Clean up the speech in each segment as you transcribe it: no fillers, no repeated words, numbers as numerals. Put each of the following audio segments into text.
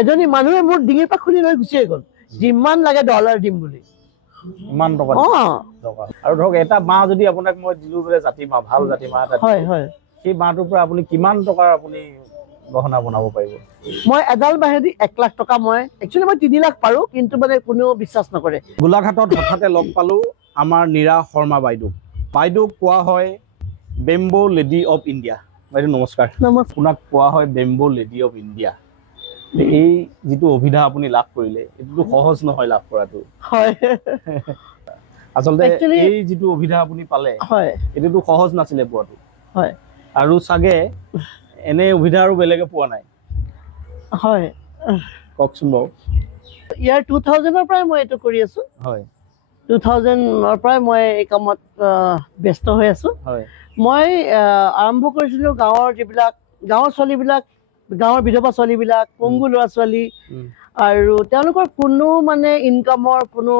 এজনী মানুহে মোৰ ডিঙিৰ পৰা খুলি লৈ গুচিয়ে গ'ল যিমান লাগে ডলাৰ দিম বুলি ইমান টকা আৰু ধৰক এটা বাঁহ যদি আপোনাক মই দিলো বোলে জাতি বাঁহ ভাল জাতি বাঁহ এটা হয় হয় সেই বাঁহটোৰ পৰা আপুনি কিমান টকাৰ আপুনি গহনা বনাব পাৰিব মই এডাল বাঁহেদি 1 লাখ টকা মই একচুৱেলি মই 3 লাখ পাৰো কিন্তু মানে কোনো বিশ্বাস নকৰে গোলাঘাটত হঠাতে লগ পালো আমাৰ নীৰা শৰ্মা বাইদেউক কোৱা হয় বেম্বো লেডি অফ ইণ্ডিয়া বাইদেউ নমস্কাৰ আপোনাক কোৱা হয় বেম্বো লেডি অফ ইণ্ডিয়া এই যিটো অভিধা আপুনি লাভ কৰিলে এইটো সহজ নহয় লাভ কৰাটো হয় আচলতে এই যিটো অভিধা আপুনি পালে হয় এইটো সহজ নাছিলে পোৱাটো হয় আৰু সাগে এনে অভিধা আৰু বেলেগে পোৱা নাই হয় কওকচোন বাৰু ইয়াৰ 2000 ৰ পৰাই মই এইটো কৰি আছো হয় 2000 ৰ পৰাই মই এই কামত ব্যস্ত হৈ আছো হয় মই আৰম্ভ কৰিছিলো গাঁৱৰ যিবিলাক গাঁৱৰ ছোৱালীবিলাক গাঁৱৰ বিধৱা ছোৱালীবিলাক পংগু ল'ৰা ছোৱালী আৰু তেওঁলোকৰ কোনো মানে ইনকামৰ কোনো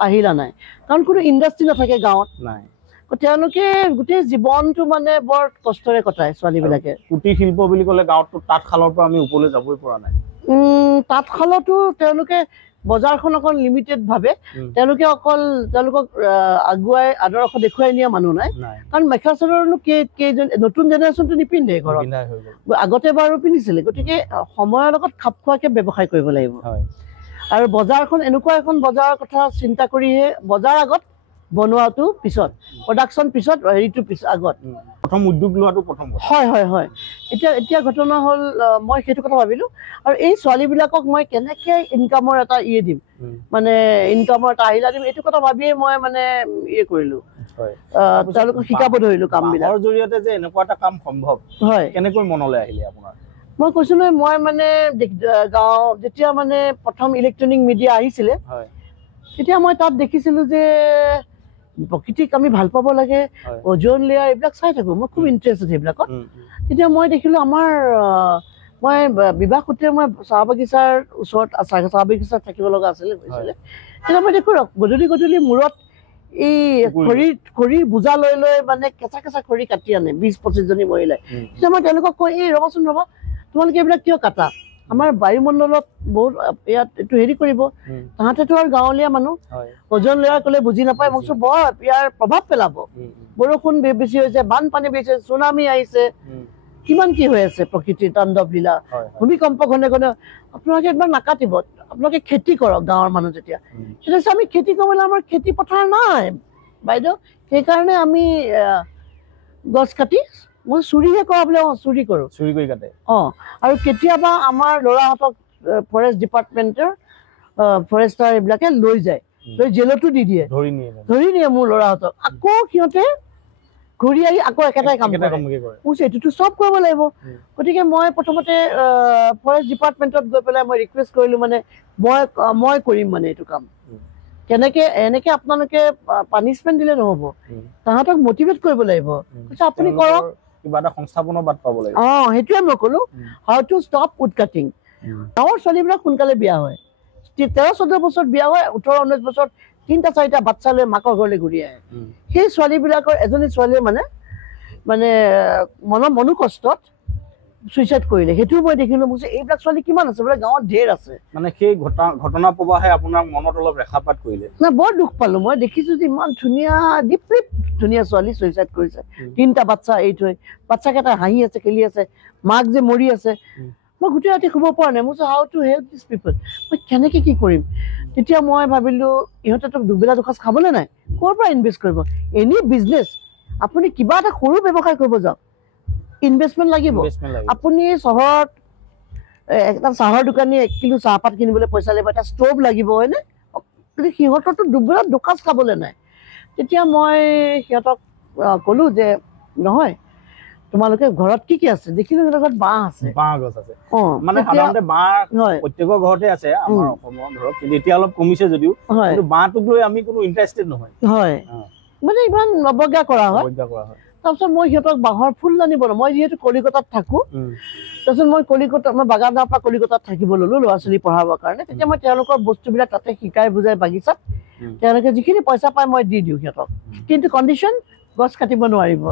আহিলা নাই কাৰণ কোনো ইণ্ডাষ্ট্ৰি নাথাকে গাঁৱত নাই তেওঁলোকে গোটেই জীৱনটো মানে বৰ কষ্টৰে কটায় ছোৱালীবিলাকে কুটিৰ শিল্প বুলি ক'লে গাঁৱতো তাঁতশালৰ পৰা আমি ওপৰলৈ যাবই পৰা নাই তাঁতশালতো তেওঁলোকে বজাৰখন অকল লিমিটেড ভাৱে তেওঁলোকে অকল তেওঁলোকক আগুৱাই আদৰ্শ দেখুৱাই নিয়া মানুহ নাই কাৰণ মেখেলা চাদৰনো কেইজন নতুন জেনেৰেশ্যনটো নিপিন্ধে ঘৰত আগতে বাৰু পিন্ধিছিলে গতিকে সময়ৰ লগত খাপ খোৱাকে ব্যৱসায় কৰিব লাগিব আৰু বজাৰখন এনেকুৱা এখন বজাৰৰ কথা চিন্তা কৰিহে বজাৰ আগত বনোৱাটো পিছত প্ৰডাকশ্যন পিছত হেৰিটো আগত প্ৰথম উদ্যোগ লোৱাটো প্ৰথম হয় হয় হয় এতিয়া ঘটনা হ'ল মই সেইটো কথা ভাবিলোঁ আৰু এই ছোৱালীবিলাকক মই কেনেকৈ ইনকামৰ এটা দিম মানে ইনকামৰ এটা আহিলা দিম এইটো কথা ভাবিয়ে মই মানে কৰিলোঁ তেওঁলোকক শিকাব ধৰিলোঁ কামবিলাকৰ জৰিয়তে যে এনেকুৱা এটা কাম সম্ভৱ হয় কেনেকৈ মনলৈ আহিলে আপোনাৰ মই কৈছোঁ নহয় মই মানে গাঁও যেতিয়া মানে প্ৰথম ইলেক্ট্ৰনিক মিডিয়া আহিছিলে তেতিয়া মই তাত দেখিছিলোঁ যে প্ৰকৃতিক আমি ভাল পাব লাগে ওজন লেয়াৰ এইবিলাক চাই থাকোঁ মই খুব ইণ্টাৰেষ্টেড সেইবিলাকত তেতিয়া মই দেখিলোঁ আমাৰ মই বিবাহ সূত্ৰে মই চাহ বাগিচাৰ ওচৰত চাহ বাগিচাত থাকিব লগা আছিলে তেতিয়া মই দেখোঁ গধূলি মূৰত এই খৰিৰ বোজা লৈ মানে কেঁচা কেঁচা খৰি কাটি আনে 20-25 জনী মহিলাই তেতিয়া মই তেওঁলোকক কওঁ এই ৰ'বাচোন ৰ'বা তোমালোকে এইবিলাক কিয় কাটা আমাৰ বায়ুমণ্ডলত বহুত ইয়াত এইটো হেৰি কৰিব তাহাঁতেতো আৰু গাঁৱলীয়া মানুহ ওজন লেয়াৰ ক'লে বুজি নাপায় মই কৈছোঁ বৰ ইয়াৰ প্ৰভাৱ পেলাব বৰষুণ বেছি হৈছে বানপানী বেছি হৈছে চুনামি আহিছে কিমান কি হৈ আছে প্ৰকৃতিৰ তাণ্ডৱ লীলা ভূমিকম্প ঘনে ঘনে আপোনালোকে একবাৰ নাকাটিব আপোনালোকে খেতি কৰক গাঁৱৰ মানুহ যেতিয়া সেইটো আমি খেতি কৰিবলৈ আমাৰ খেতি পথাৰ নাই বাইদেউ সেইকাৰণে আমি গছ কাটি মই চুৰিহে কৰা বোলে চুৰি কৰোঁ চুৰি কৰি কাটে আৰু কেতিয়াবা আমাৰ ল'ৰাহঁতক ফৰেষ্ট ডিপাৰ্টমেণ্টৰ ফৰেষ্টাৰ এইবিলাকে লৈ যায় লৈ জেলতো দি দিয়ে ধৰি নিয়ে মোৰ ল'ৰাহঁতক আকৌ সিহঁতে ঘূৰি আহি আকৌ একেটাই কাম কৰে এইটোতো চব কৰিব লাগিব গতিকে মই প্ৰথমতে ফৰেষ্ট ডিপাৰ্টমেণ্টত গৈ পেলাই মই ৰিকুৱেষ্ট কৰিলোঁ মানে মই কৰিম মানে এইটো কাম কেনেকৈ এনেকৈ আপোনালোকে পানিছমেণ্ট দিলে নহ'ব তাহাঁতক মটিভেট কৰিব লাগিব আপুনি কৰক কিবা এটা সংস্থাপনৰ বাট পাব লাগিব সেইটোৱে মই ক'লোঁ how to stop wood cutting গাঁৱৰ ছোৱালীবিলাক সোনকালে বিয়া হয় 13-14 বছৰত বিয়া হয় 18-19 বছৰত 3-4টা বাচ্চা লৈ মাকৰ ঘৰলৈ ঘূৰি আহে সেই ছোৱালীবিলাকৰ এজনী ছোৱালীয়ে মানে মনোকষ্টত সুইচাইড কৰিলে সেইটোও মই দেখিলোঁ মই এইবিলাক ছোৱালী কিমান আছে বোলে গাঁৱত ঢেৰ আছে মানে সেই ঘটনা প্ৰবাহে আপোনাৰ মনত অলপ ৰেখাপাত কৰিলে না বৰ দুখ পালোঁ মই দেখিছোঁ যে ইমান ধুনীয়া ডিপলি ধুনীয়া ছোৱালী সুইচাইড কৰিছে 3টা বাচ্চা এৰি থৈ বাচ্চাকেইটা হাঁহি আছে খেলি আছে মাক যে মৰি আছে মই গোটেই ৰাতি শুব পৰা নাই মই হাউ টু হেল্প দিছ পিপল মই কেনেকৈ কি কৰিম তেতিয়া মই ভাবিলোঁ ইহঁতেতো দুবেলা দুসাঁজ খাবলৈ নাই ক'ৰ পৰা ইনভেষ্ট কৰিব এনি বিজনেছ আপুনি কিবা এটা সৰু ব্যৱসায় কৰিব যাওক ইনভেষ্টমেণ্ট লাগিব আপুনি চহৰত এটা চাহৰ দোকানী 1 কিলো চাহপাত কিনিবলৈ পইচা লাগিব এটা ষ্ট'ভ লাগিব হয়নে কিন্তু সিহঁতৰতো দুবেলা দুসাঁজ খাবলৈ নাই তেতিয়া মই সিহঁতক ক'লোঁ যে নহয় তোমালোকে ঘৰত কি আছে দেখিলোঁ সিহঁতৰ ঘৰত বাঁহ আছে বাঁহ গছ আছে মানে সাধাৰণতে বাঁহ প্ৰত্যেকৰ ঘৰতে আছে আমাৰ অসমৰ ধৰক কিন্তু এতিয়া অলপ কমিছে যদিও কিন্তু বাঁহটোক লৈ আমি কোনো ইণ্টাৰেষ্টেড নহয় মানে ইমান অৱজ্ঞা কৰা হয় তাৰপিছত মই সিহঁতক বাঁহৰ ফুলদানি বনাওঁ মই যিহেতু কলিকতাত থাকোঁ তাৰপিছত মই বাগানৰ পৰা কলিকতাত থাকিব ল'লোঁ ল'ৰা ছোৱালী পঢ়াবৰ কাৰণে তেতিয়া মই তেওঁলোকৰ বস্তুবিলাক তাতে শিকাই বুজাই বাগিচাত তেওঁলোকে যিখিনি পইচা পায় মই দি দিওঁ সিহঁতক কিন্তু কণ্ডিশ্যন গছ কাটিব নোৱাৰিব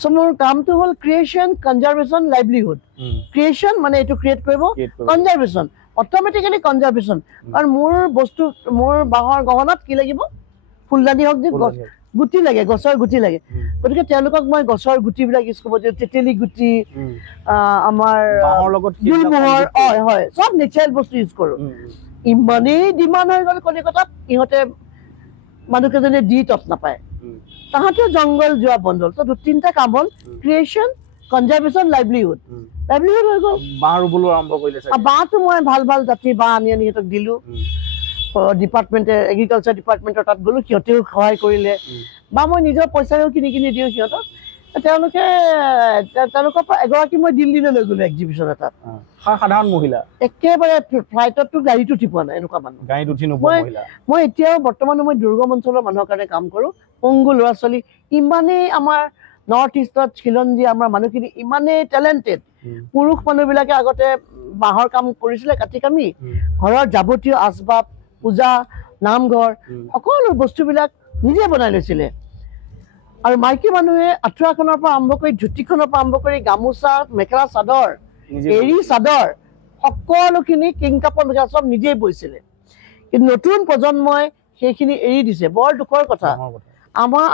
চ' মোৰ কামটো হ'ল ক্ৰিয়েশ্যন, কনজাৰ্ভেশ্যন, লাইভলিহুড। ক্ৰিয়েশ্যন মানে এইটো ক্ৰিয়েট কৰিব, কনজাৰ্ভেশ্যন অট'মেটিকেলি কনজাৰ্ভেশ্যন। কাৰণ মোৰ বস্তু, মোৰ বাঁহৰ গহনাত কি লাগিব? ফুলদানি হওক যে গুটি লাগে, গছৰ গুটি লাগে। গতিকে তেওঁলোকক মই গছৰ গুটিবিলাক ইউজ কৰিব দিওঁ, তেতেলী গুটি, আমাৰ গুলমোহৰ, হয় চব নেচাৰেল বস্তু ইউজ কৰোঁ। ইমানেই ডিমাণ্ড হৈ গ'ল কলিকতাত, ইহঁতে মানুহকেইজনে দি তত নাপায়, তাহাঁতেও জংঘল যোৱা বন্ধ হ'ল। তো 2-3টা কাম হ'ল, ক্ৰিয়েশ্যন, কনজাৰ্ভেশ্যন, লাইভলিহুড। লাইভলিহুড হৈ গ'ল। বাঁহ ৰুবলৈ আৰম্ভ কৰিলে। বাঁহটো মই ভাল ভাল জাতিৰ বাঁহ আনি সিহঁতক দিলোঁ। ডিপাৰ্টমেণ্টে, এগ্ৰিকালচাৰ ডিপাৰ্টমেণ্টৰ তাত গ'লোঁ, সিহঁতেও সহায় কৰিলে, বা মই নিজৰ পইচাৰেও কিনি দিওঁ সিহঁতক। তেওঁলোকৰ পৰা এগৰাকী মই দিল্লীলৈ লৈ গ'লোঁ এক্সিবিশ্যন এটাত। সাধাৰণ মহিলা, একেবাৰে ফ্লাইটতো গাড়ীত উঠি পোৱা নাই এনেকুৱা মানুহ। গাড়ীত উঠি নোপোৱা মহিলা। মই এতিয়াও বৰ্তমানো মই দুৰ্গম অঞ্চলৰ মানুহৰ কাৰণে কাম কৰোঁ। পংগু ল'ৰা ছোৱালী ইমানেই আমাৰ নৰ্থ ইষ্টত, খিলঞ্জী আমাৰ মানুহখিনি ইমানেই টেলেণ্টেড। পুৰুষ মানুহবিলাকে আগতে বাঁহৰ কাম কৰিছিলে, কাটি কামি ঘৰৰ যাৱতীয় আচবাব, পূজা, নামঘৰ, সকলো বস্তুবিলাক নিজে বনাই লৈছিলে। আৰু মাইকী মানুহে আঁঠুৱাখনৰ পৰা আৰম্ভ কৰি, ধুতিখনৰ পৰা আৰম্ভ কৰি, গামোচা, মেখেলা চাদৰ, এৰী চাদৰ, সকলোখিনি কিং কাপৰ মেখেলা চব নিজেই বৈছিলে। কিন্তু নতুন প্ৰজন্মই সেইখিনি এৰি দিছে, বৰ দুখৰ কথা।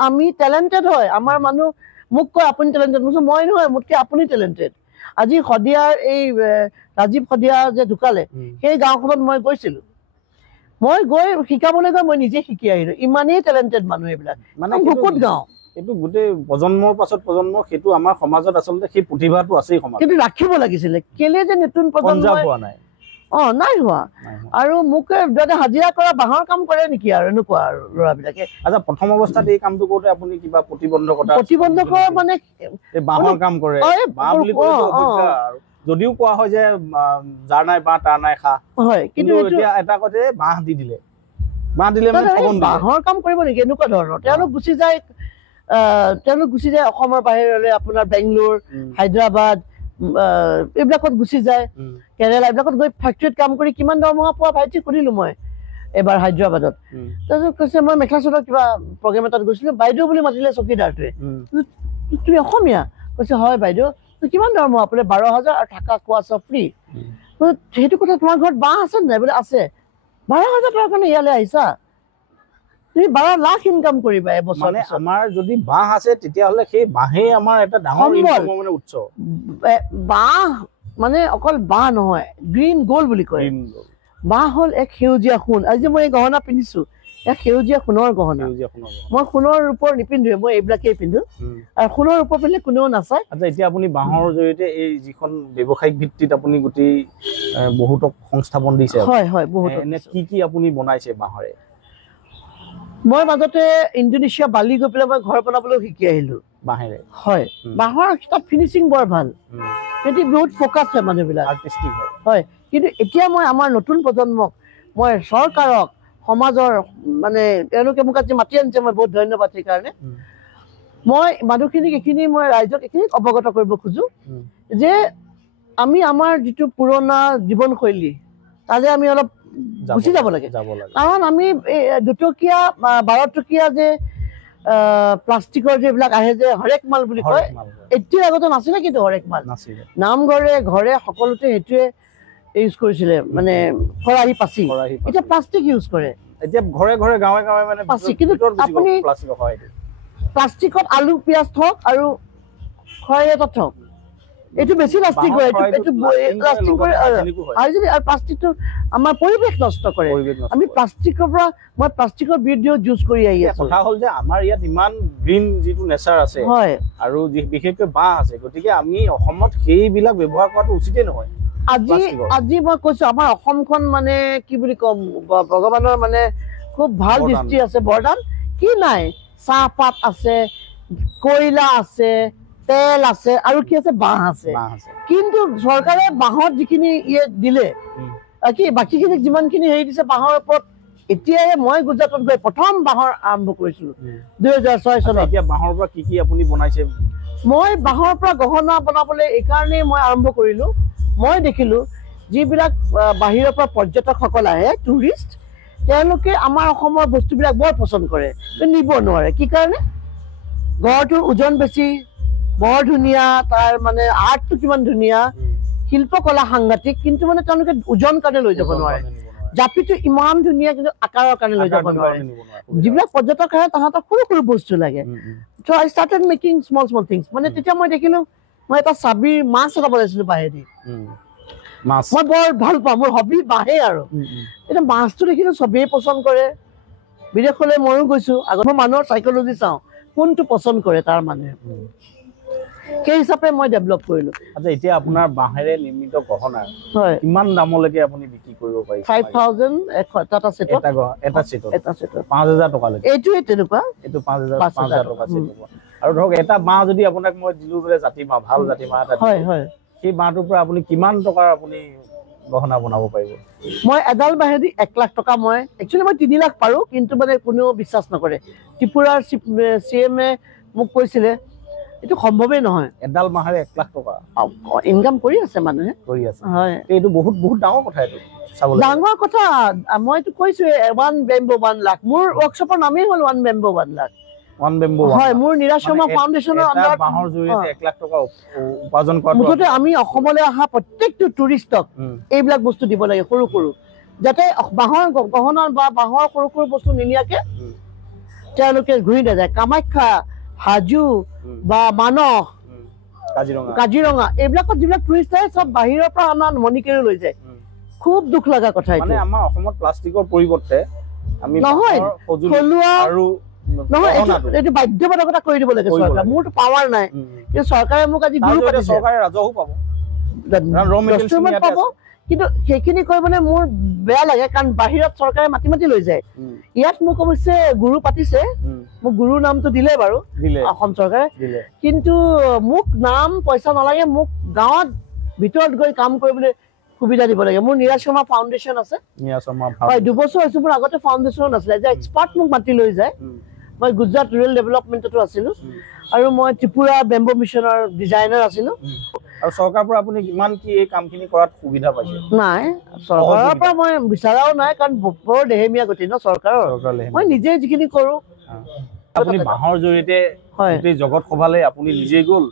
আমি টেলেণ্টেড হয়, আমাৰ মানুহ মোক কয় আপুনি টেলেণ্টেড, মই নহয়, মোতকৈ আপুনি টেলেণ্টেড। আজি শদিয়াৰ এই ৰাজীৱ শদিয়া যে ঢুকালে, সেই গাঁওখনত মই গৈছিলোঁ। মই গৈ শিকাবলৈ গৈ মই নিজে শিকি আহিলোঁ। ইমানেই টেলেণ্টেড মানুহ এইবিলাক, মানে বহুত গাঁও। এইটো গোটেই প্ৰজন্মৰ পাছত প্ৰজন্ম, সেইটো আমাৰ সমাজত আচলতে সেই প্ৰতিভাটো আছেই সমাজত, কিন্তু ৰাখিব লাগিছিলে। কেলে যে নতুন প্ৰজন্ম হোৱা নাই, নাই হোৱা। আৰু মোক যাতে হাজিৰা কৰা বাঁহৰ কাম কৰে নেকি আৰু এনেকুৱা আৰু ল'ৰাবিলাকে। আচ্ছা, প্ৰথম অৱস্থাত এই কামটো কৰোঁতে আপুনি কিবা প্ৰতিবন্ধকৰ মানে বাঁহৰ কাম কৰে, যদিও কোৱা হয় যে যাৰ নাই বাঁহ তাৰ নাই খা, হয়, কিন্তু এতিয়া এটা কথা বাঁহ দি দিলে, বাঁহ দিলে বাঁহৰ কাম কৰিব নেকি এনেকুৱা ধৰণৰ। তেওঁলোক গুচি যায় অসমৰ বাহিৰলৈ, আপোনাৰ বেংগলোৰ, হায়দৰাবাদ এইবিলাকত গুচি যায়, কেৰেলা এইবিলাকত গৈ ফেক্টৰীত কাম কৰি কিমান দৰমহা পোৱা ভাইটিক সুধিলোঁ মই এবাৰ হায়দৰাবাদত। তাৰপিছত কৈছে মই মেখেলা চাদৰ কিবা প্ৰগ্ৰেম এটাত গৈছিলোঁ, বাইদেউ বুলি মাতিলে চকীদাৰটোৱে। তুমি অসমীয়া? কৈছে হয় বাইদেউ। কিমান দৰমহা? বোলে 12,000 আৰু থকা খোৱা চব ফ্ৰী। সেইটো কথা, তোমাৰ ঘৰত বাঁহ আছে নাই? বোলে আছে। 12,000 টকাৰ কাৰণে ইয়ালৈ আহিছা? তুমি 12 লাখ ইনকাম কৰিবা এবছৰ। আমাৰ যদি বাঁহ আছে তেতিয়াহ'লে সেই বাঁহেই আমাৰ এটা ডাঙৰ ইনকামৰ উৎস। বাঁহ মানে অকল বাঁহ নহয়, গ্ৰীণ গ'ল্ড বুলি কয়। বাঁহ হ'ল এক সেউজীয়া সোণ। আজি মই এই গহনা পিন্ধিছো, এক সেউজীয়া সোণৰ গহনা। মই সোণৰ ৰূপৰ নিপিন্ধোৱে, মই এইবিলাকেই পিন্ধো। আৰু সোণৰ ৰূপৰ পিন্ধিলে কোনেও নাচায়। আচ্ছা, এতিয়া আপুনি বাঁহৰ জৰিয়তে এই যিখন ব্যৱসায়িক ভিত্তিত আপুনি গোটেই বহুতক সংস্থাপন দিছে। হয় হয়, বহুত। এনে কি কি আপুনি বনাইছে বাঁহৰে? মই মাজতে ইণ্ডোনেছিয়া বালি গৈ পেলাই মই ঘৰ বনাবলৈ শিকি আহিলো বাঁহেৰে। হয়, বাঁহৰ তাত ফিনিচিং বৰ ভাল, সিহঁতি বহুত ফ'কাছ হয় মানুহবিলাক, আৰ্টিষ্টিক হয়। কিন্তু এতিয়া মই আমাৰ নতুন প্ৰজন্মক, মই চৰকাৰক, সমাজৰ মানে তেওঁলোকে মোক আজি মাতি আনিছে, মই বহুত ধন্যবাদ সেইকাৰণে। মই মানুহখিনিক এইখিনি, মই ৰাইজক এইখিনিক অৱগত কৰিব খোজো যে আমি আমাৰ যিটো পুৰণা জীৱনশৈলী তালৈ আমি অলপ গুচি যাব লাগে। কাৰণ আমি 2 টকীয়া 12 টকীয়া যে প্লাষ্টিকৰ যিবিলাক আহে যে হৰেক মাল বুলি কয়, এতিয়া আগতে নাছিলে কিন্তু হৰেক মাল নামঘৰে ঘৰে সকলোতে সেইটোৱে ইউজ কৰিছিলে, মানে খৰাহি পাচি। এতিয়া প্লাষ্টিক ইউজ কৰে, এতিয়া ঘৰে ঘৰে গাঁৱে গাঁৱে মানে প্লাষ্টিক। কিন্তু আপুনি প্লাষ্টিকত আলু পিঁয়াজ থওক আৰু খৰাহি এটা থওক, এইটো বেছি লাষ্টিং কৰে, এইটো লাষ্টিং কৰে। আৰু প্লাষ্টিকটো আমাৰ পৰিৱেশ নষ্ট কৰে। আমি প্লাষ্টিকৰ পৰা, মই প্লাষ্টিকৰ বিৰুদ্ধেও যুঁজ কৰি আহি আছো। কথা হ'ল যে আমাৰ ইয়াত ইমান গ্ৰীণ যিটো নেচাৰ আছে, হয়, আৰু বিশেষকৈ বাঁহ আছে, গতিকে আমি অসমত সেইবিলাক ব্যৱহাৰ কৰাটো উচিতেই নহয়। আজি মই কৈছো আমাৰ অসমখন মানে কি বুলি কম, ভগৱানৰ মানে খুব ভাল দৃষ্টি আছে, বৰদান। কি নাই, চাহপাত আছে, কয়লা আছে, তেল আছে, আৰু কি আছে, বাঁহ আছে। কিন্তু চৰকাৰে বাঁহত যিখিনি দিলে, কি বাকীখিনিক যিমানখিনি হেৰি দিছে বাঁহৰ ওপৰত, এতিয়াই মই গুজৰাটত গৈ প্ৰথম বাঁহৰ আৰম্ভ কৰিছিলো 2006 চনত। এতিয়া বাঁহৰ পৰা কি কি আপুনি বনাইছে? মই বাঁহৰ পৰা গহনা বনাবলৈ এইকাৰণেই মই আৰম্ভ কৰিলো, মই দেখিলো যিবিলাক বাহিৰৰ পৰা পৰ্যটকসকল আহে, টুৰিষ্ট, তেওঁলোকে আমাৰ অসমৰ বস্তুবিলাক বৰ পচন্দ কৰে, নিব নোৱাৰে। কি কাৰণে? ঘৰটোৰ ওজন বেছি, বৰ ধুনীয়া তাৰ মানে আৰ্টটো কিমান ধুনীয়া শিল্পকলা সাংঘাতিক কিন্তু মানে তেওঁলোকে ওজন কাৰণে লৈ যাব নোৱাৰে জাপিটো ইমান ধুনীয়া কিন্তু আকাৰৰ কাৰণে লৈ যাব নোৱাৰে যিবিলাক পৰ্যটক আহে তাহাঁতক সৰু সৰু বস্তু লাগে so' I started making small small things মানে তেতিয়া মই দেখিলো মই এটা চাবিৰ মাছ এটা বনাইছিলো বাঁহেদি মই বৰ ভাল পাওঁ মোৰ হবি বাঁহে আৰু এতিয়া মাছটো দেখিলো চবেই পচন্দ কৰে বিদেশলৈ ময়ো গৈছো আগত মই মানুহৰ চাইকলজি চাওঁ কোনটো পচন্দ কৰে তাৰ মানে সেই হিচাপে মই ডেভেলপ কৰিলো আচ্ছা এতিয়া আপোনাৰ বাঁহেৰে নিৰ্মিত গহনা হয় কিমান দামলৈকে আপুনি বিক্ৰী কৰিব পাৰিব 5000 এটা সেটত এটা সেটত 5000 টকা লৈকে এইটোৱে তেনেকুৱা এইটো 5000 টকা সেট হ'ব আৰু ধৰক এটা বাঁহ যদি আপোনাক মই দিলো বোলে জাতি বাঁহ ভাল জাতি বাঁহ এটা হয় হয় সেই বাঁহটোৰ পৰা আপুনি কিমান টকাৰ আপুনি গহনা বনাব পাৰিব মই এডাল বাঁহেদি 1 লাখ টকা মই একচুৱেলি মই 3 লাখ পাৰো কিন্তু মানে কোনেও বিশ্বাস নকৰে ত্ৰিপুৰাৰ CM মোক কৈছিলে এইটো সম্ভৱেই নহয় এডাল বাঁহেৰে 1 লাখ টকা ইনকাম কৰি আছে মানুহে কৰি আছে হয় এইটো বহুত বহুত ডাঙৰ কথা এইটো চাবলৈ ডাঙৰ কথা মইতো কৈছো 1 বেম্বো 1 লাখ মোৰ ৱৰ্কশ্বপৰ নামেই হ'ল 1 বেম্বো 1 লাখ 1 বেম্বো হয় মোৰ নীৰাজ শৰ্মা ফাউণ্ডেশ্যনৰ আণ্ডাৰত বাঁহৰ জৰিয়তে 1 লাখ টকা উপাৰ্জন কৰা মুঠতে আমি অসমলৈ অহা প্ৰত্যেকটো টুৰিষ্টক এইবিলাক বস্তু দিব লাগে সৰু সৰু যাতে বাঁহৰ গহনা বা বাঁহৰ সৰু সৰু বস্তু নিনিয়াকে তেওঁলোকে ঘূৰি নাযায় কামাখ্যা হাজো বা মানস কাজিৰঙা এইবিলাকত যিবিলাক টুৰিষ্ট আহে চব বাহিৰৰ পৰা অনা মণিকেৰো লৈ যায় খুব দুখ লগা কথা মানে আমাৰ অসমত প্লাষ্টিকৰ পৰিৱৰ্তে আমি নহয় থলুৱা আৰু নহয় এইটো বাধ্যবাধকতা কৰি দিব লাগে চৰকাৰ মোৰতো পাৱাৰ নাই কিন্তু চৰকাৰে মোক আজি গুৰু পাতিছে চৰকাৰে ৰাজহো পাব পাব কিন্তু সেইখিনি কৈ মানে মোৰ বেয়া লাগে কাৰণ বাহিৰত চৰকাৰে মাতি মাতি লৈ যায় ইয়াত মোক অৱশ্যে গুৰু পাতিছে মোক গুৰুৰ নামটো দিলে বাৰু অসম চৰকাৰে কিন্তু মোক নাম পইচা নালাগে মোক গাঁৱত ভিতৰত গৈ কাম কৰিবলৈ সুবিধা দিব লাগে মোৰ নীৰাজ শৰ্মা ফাউণ্ডেশ্যন আছে হয় 2 বছৰ হৈছে মোৰ আগতে ফাউণ্ডেশ্যন নাছিলে যে এক্সপাৰ্ট মোক মাতি লৈ যায় মই গুজৰাট ৰুৰেল ডেভেলপমেণ্টতো আছিলো আৰু মই ত্ৰিপুৰা বেম্বো মিছনৰ ডিজাইনাৰ আছিলো আৰু চৰকাৰৰ পৰা আপুনি কিমান কি এই কামখিনি কৰাত সুবিধা পাইছে নাই চৰকাৰৰ পৰা মই বিচাৰাও নাই কাৰণ বৰ দেহেমীয়া গতি ন চৰকাৰৰ মই নিজে যিখিনি কৰো আপুনি বাঁহৰ জৰিয়তে গোটেই জগত সভালৈ আপুনি নিজে গ'ল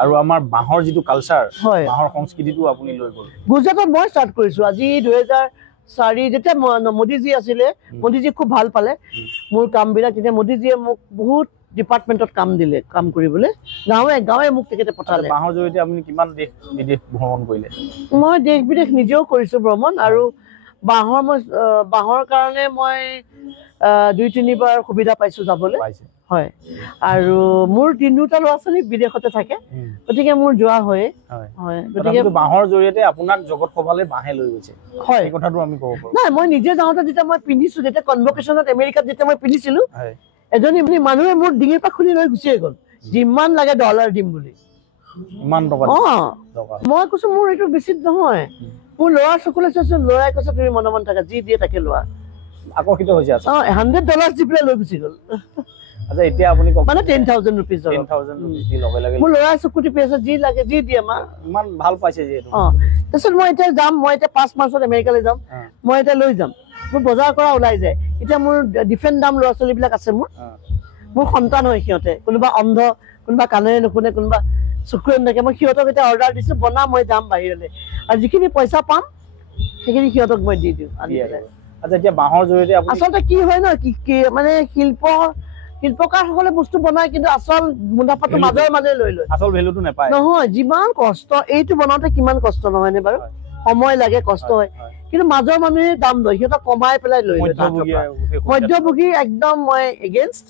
আৰু আমাৰ বাঁহৰ যিটো কালচাৰ বাঁহৰ সংস্কৃতিটো আপুনি লৈ গ'ল গুজৰাটত মই ষ্টাৰ্ট কৰিছো আজি 2004 যেতিয়া মোদীজী আছিলে মোদীজী খুব ভাল পালে মোৰ কামবিলাক তেতিয়া মোদীজীয়ে মোক বহুত ডিপাৰ্টমেণ্টত কাম কৰিবলৈ গাঁৱে গাঁৱে মোক তেখেতে পঠালে বাঁহৰ জৰিয়তে আপুনি কিমান দেশ বিদেশ ভ্ৰমণ কৰিলে মই দেশ বিদেশ নিজেও কৰিছো ভ্ৰমণ আৰু বাঁহৰ কাৰণে মই 2-3 বাৰ সুবিধা পাইছো যাবলৈ হয় আৰু মোৰ 3টা ল'ৰা ছোৱালী বিদেশতে থাকে গতিকে মোৰ যোৱা হয় গতিকে বাঁহৰ জৰিয়তে আপোনাক জগত সভালৈ বাঁহে লৈ গৈছে হয় এই কথাটো আমি ক'ব পাৰোঁ নাই মই নিজে যাওঁতে যেতিয়া মই পিন্ধিছো যেতিয়া কনভকেশ্যনত আমেৰিকাত যেতিয়া মই পিন্ধিছিলো এজনী মানুহে মোৰ ডিঙিৰ পৰা খুলি লৈ গুচিয়ে গ'ল যিমান লাগে ডলাৰ দিম বুলি ইমান টকা মই কৈছো মোৰ এইটো বেছি নহয় মোৰ ল'ৰাৰ চকুলে চাইছো ল'ৰাই কৈছে তুমি মনে মন থাকা যি দিয়ে তাকে লোৱা আকৰ্ষিত হৈছে $100 দি পেলাই লৈ গুচি গ'ল আচ্ছা এতিয়া আপুনি মানে 10,000 rupees 10,000 rupees দি লগে লগে মোৰ ল'ৰাই চকু টিপি আছে যি লাগে যি দিয়ে মা ইমান ভাল পাইছে যিহেতু তাৰপিছত মই এতিয়া যাম মই এতিয়া 5 মাৰ্চত আমেৰিকালৈ যাম মই এতিয়া লৈ যাম মোৰ বজাৰ কৰা ওলাই যায় এতিয়া মোৰ ডিফাৰেণ্ট দাম ল'ৰা ছোৱালীবিলাক আছে মোৰ সন্তান হয় সিহঁতে কোনোবা অন্ধ কোনোবা কাণেৰে নুশুনে কোনোবা চকুৰে নাথাকে মই সিহঁতক এতিয়া অৰ্ডাৰ দিছো বনা মই যাম বাহিৰলৈ আৰু যিখিনি পইচা পাম সেইখিনি সিহঁতক মই দি দিওঁ আচ্ছা এতিয়া বাঁহৰ জৰিয়তে আচলতে কি হয় ন কি মানে শিল্পকাৰসকলে বস্তু বনায় কিন্তু আচল মুনাফাটো মাজে লৈ লয় আচল ভেলুটো নাপায় নহয় যিমান কষ্ট এইটো বনাওঁতে কিমান কষ্ট নহয়নে বাৰু সময় লাগে কষ্ট হয় কিন্তু মাজৰ মানুহে দাম লয় সিহঁতক কমাই পেলাই লৈ লয় মধ্যভোগী একদম মই এগেইনষ্ট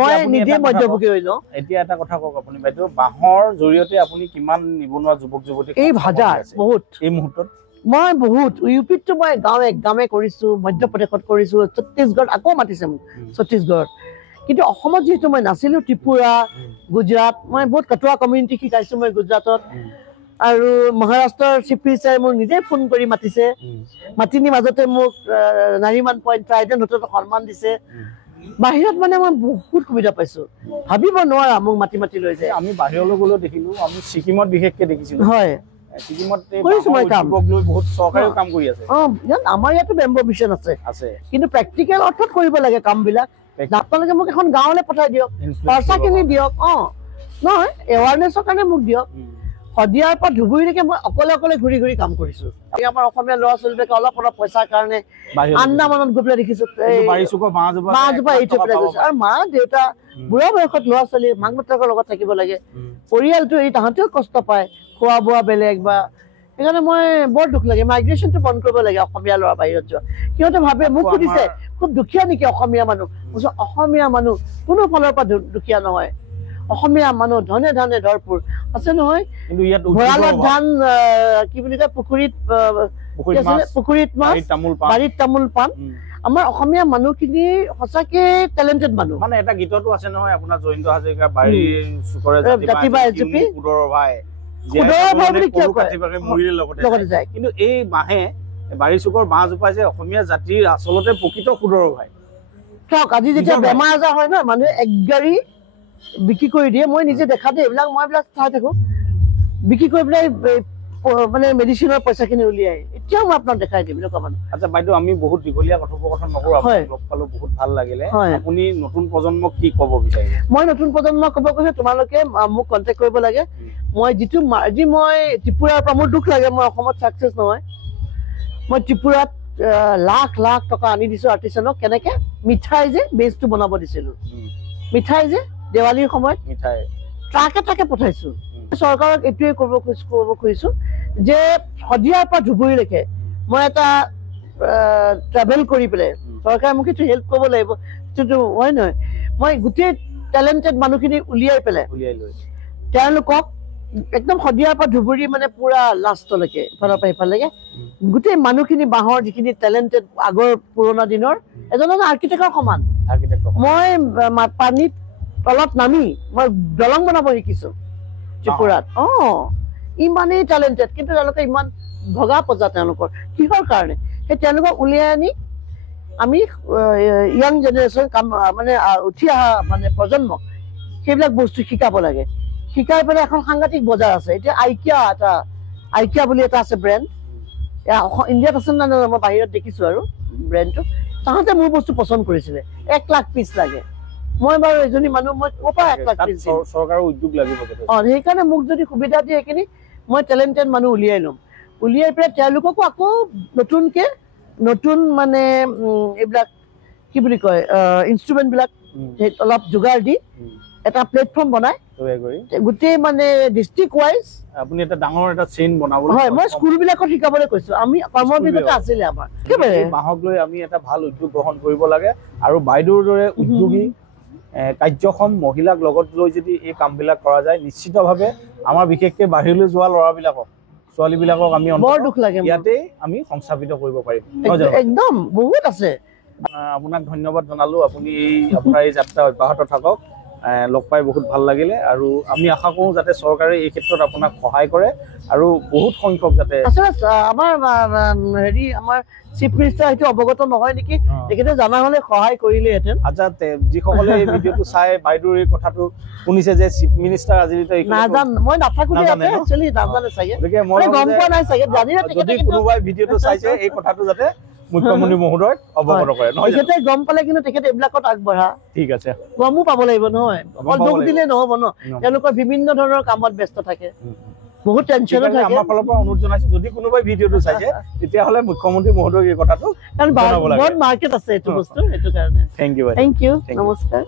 মই নিজে মধ্যভোগী হৈ লওঁ এতিয়া এটা কথা কওক আপুনি বাইদেউ বাঁহৰ জৰিয়তে আপুনি কিমান নিবনুৱা যুৱক যুৱতী এই হাজাৰ বহুত এই মুহূৰ্তত মই বহুত ইউপিতটো মই গাঁৱে কৰিছো মধ্যপ্ৰদেশত কৰিছো ছত্তীশগড় আকৌ মাতিছে মোক ছত্তীশগড়ত কিন্তু অসমত যিহেতু মই নাছিলো ত্ৰিপুৰা গুজৰাট মই বহুত কটোৱা কমিউনিটি শিকাইছো মই গুজৰাটত আৰু মহাৰাষ্ট্ৰৰ চিফ মিনিষ্টাৰে মোক নিজে ফোন কৰি মাতিছে মাতিনি মাজতে মোক নাৰিমান পইণ্ট ট্ৰাইডেণ্ট হোটেলত সন্মান দিছে বাহিৰত মানে মই বহুত সুবিধা পাইছো ভাবিব নোৱাৰা মোক মাতি লৈ যায় আমি বাহিৰলৈ গ'লেও দেখিলো আমি ছিকিমত বিশেষকৈ দেখিছিলো হয় ছিকিমত কৰিছো মই কাম বহুত চৰকাৰেও কাম কৰি আছে আমাৰ ইয়াতো বেম্বো মিছন আছে কিন্তু প্ৰেক্টিকেল অৰ্থত কৰিব লাগে কামবিলাক আপোনালোকে মোক এখন গাঁৱলৈ পঠাই দিয়ক খৰচাখিনি দিয়ক নহয় এৱাৰনেছৰ কাৰণে মোক দিয়ক শদিয়াৰ পৰা ধুবুৰীলৈকে মই অকলে অকলে ঘূৰি ঘূৰি কাম কৰিছো আমাৰ অসমীয়া ল'ৰা ছোৱালীবিলাকে অলপ অলপ পইচাৰ কাৰণে আন্দামানত গৈ পেলাই দেখিছো বাঁহজোপা এৰি থৈ পেলাই গৈছে আৰু মা দেউতা বুঢ়া বয়সত ল'ৰা ছোৱালী মাক দেউতাকৰ লগত থাকিব লাগে পৰিয়ালটো এৰি তাহাঁতেও কষ্ট পায় খোৱা বোৱা বেলেগ বা সেইকাৰণে মই বৰ দুখ লাগে মাইগ্ৰেশ্যনটো বন্ধ কৰিব লাগে অসমীয়া ল'ৰা বাহিৰত যোৱা সিহঁতে ভাবে মোক সুধিছে খুব দুখীয়া নেকি অসমীয়া মানুহ অসমীয়া মানুহ কোনো ফালৰ পৰা দুখীয়া নহয় অসমীয়া মানুহ ধনে ধনে ভৰপূৰ আছে নহয় ভঁৰালত ধান কি বুলি কয় পুখুৰীত মাছ বাৰীত তামোল পাণ আমাৰ অসমীয়া মানুহখিনি সঁচাকে টেলেণ্টেড মানুহ মানে এটা গীততো আছে নহয় আপোনাৰ জয়ন্ত হাজৰিকা বাৰীৰ চুকৰে জাতিবা এজুপি কুদৰ ভাই কিন্তু এই বাঁহে বাৰীৰ চুকৰ বাঁহজোপাই যে অসমীয়া জাতিৰ আচলতে প্ৰকৃত সুদৰ ভাই চাওক আজি যেতিয়া বেমাৰ আজাৰ হয় ন মানুহে এক গাড়ী বিক্ৰী কৰি দিয়ে মই নিজে দেখা দিয়ে এইবিলাক মই এইবিলাক চাই থাকো বিক্ৰী কৰি পেলাই মানে মেডিচিনৰ পইচাখিনি উলিয়াই এতিয়াও মই আপোনাক দেখাই দিম এনেকুৱা মানুহ আচ্ছা বাইদেউ আমি বহুত দীঘলীয়া কথোপকথন নকৰো আপোনাক লগ পালো বহুত ভাল লাগিলে আপুনি নতুন প্ৰজন্মক কি ক'ব বিচাৰিব মই নতুন প্ৰজন্মক ক'ব কৈছো তোমালোকে মোক কণ্টেক্ট কৰিব লাগে মই আজি মই ত্ৰিপুৰাৰ পৰা মোৰ দুখ লাগে মই অসমত ছাকচেছ নহয় মই ত্ৰিপুৰাত লাখ লাখ টকা আনি দিছো আৰ্টিচানক কেনেকে মিঠাই যে বেজটো বনাব দিছিলো মিঠাই যে দেৱালীৰ সময়ত মিঠাই ট্ৰাকে পঠাইছো চৰকাৰক এইটোৱে ক'ব খুজিছো যে শদিয়াৰ পৰা ধুবুৰীলৈকে মই এটা ট্ৰেভেল কৰি পেলাই চৰকাৰে মোক কিছু হেল্প কৰিব লাগিব হয় নহয় মই গোটেই টেলেণ্টেড মানুহখিনি উলিয়াই লৈ তেওঁলোকক একদম শদিয়াৰ পৰা ধুবুৰী মানে পুৰা লাষ্টলৈকে ইফালৰ পৰা সিফালৈকে গোটেই মানুহখিনি বাঁহৰ যিখিনি টেলেণ্টেড আগৰ পুৰণা দিনৰ এজন আৰ্কিটেক্টৰ সমান মই পানীত তলত নামি মই দলং বনাব শিকিছো ত্ৰিপুৰাত ইমানেই টেলেণ্টেড কিন্তু তেওঁলোকে ইমান ভগা পজা তেওঁলোকৰ কিহৰ কাৰণে সেই তেওঁলোকক উলিয়াই আনি আমি ইয়াং জেনেৰেশ্যন মানে উঠি অহা মানে প্ৰজন্মক সেইবিলাক বস্তু শিকাব লাগে শিকাই পেলাই এখন সাংঘাতিক বজাৰ আছে এতিয়া আইকিয়া বুলি এটা আছে ব্ৰেণ্ড ইণ্ডিয়াত আছে না মই বাহিৰত দেখিছো আৰু ব্ৰেণ্ডটো তাহাঁতে মোৰ বস্তু পচন্দ কৰিছিলে 1 লাখ পিচ লাগে মই বাৰু এজনী মানুহ মই ক'ৰ পৰা 1 লাখ পিচ চৰকাৰৰ উদ্যোগ লাগিব সেইকাৰণে মোক যদি সুবিধা দিয়ে এইখিনি মই টেলেণ্টেড মানুহ উলিয়াই ল'ম উলিয়াই পেলাই তেওঁলোককো আকৌ নতুন মানে এইবিলাক কি বুলি কয় ইনষ্ট্ৰুমেণ্টবিলাক অলপ যোগাৰ দি এটা প্লেটফৰ্ম বনাই গোটেই মানে ডিষ্ট্ৰিক্ট ৱাইজ আপুনি এটা ডাঙৰ এটা চেইন বনাব হয় মই স্কুলবিলাকত শিকাবলৈ কৈছো আমি কৰ্মবিৰতা আছিলে আমাৰ বাঁহক লৈ আমি এটা ভাল উদ্যোগ গ্ৰহণ কৰিব লাগে আৰু বাইদেউৰ দৰে উদ্যোগী কাৰ্যক্ষম মহিলাক লগত লৈ যদি এই কামবিলাক কৰা যায় নিশ্চিতভাৱে আমাৰ বিশেষকৈ বাহিৰলৈ যোৱা ল'ৰাবিলাকক ছোৱালীবিলাকক আমি বৰ দুখ লাগে ইয়াতে আমি সংস্থাপিত কৰিব পাৰিম একদম বহুত আছে আপোনাক ধন্যবাদ জনালো আপুনি আপোনাৰ এই যাত্ৰা অব্যাহত থাকক লগ পাই বহুত ভাল লাগিলে আৰু আমি আশা কৰোঁ যাতে চৰকাৰে এই ক্ষেত্ৰত আপোনাক সহায় কৰে আৰু বহুত সংখ্যক যাতে আমাৰ আমাৰ চিফ মিনিষ্টাৰ হয়তো অৱগত নহয় নেকি তেখেতে জানা হলে সহায় কৰিলেহেঁতেন আচ্ছা যিসকলে এই ভিডিঅ'টো চাই বাইদেউৰ এই কথাটো শুনিছে যে চিফ মিনিষ্টাৰ আজিলৈকে মই নাথাকো নাজানে চাগে গম পোৱা নাই চাগে যদি কোনোবাই ভিডিঅ'টো চাইছে এই কথাটো যাতে মুখ্যমন্ত্ৰী মহোদয় অৱগত কৰে তেখেতে গম পালে কিন্তু তেখেতে এইবিলাকত আগবঢ়া ঠিক আছে গমো পাব লাগিব নহয় অকল দুখ দিলে নহ'ব ন তেওঁলোকৰ বিভিন্ন ধৰণৰ কামত ব্যস্ত থাকে বহুত টেনচনো থাকে আমাৰ ফালৰ পৰা অনুৰোধ জনাইছো যদি কোনোবাই ভিডিঅ'টো চাইছে তেতিয়াহ'লে মুখ্যমন্ত্ৰী মহোদয়ক এই কথাটো কাৰণ বহুত মাৰ্কেট আছে এইটো বস্তু সেইটো কাৰণে থেংক ইউ নমস্কাৰ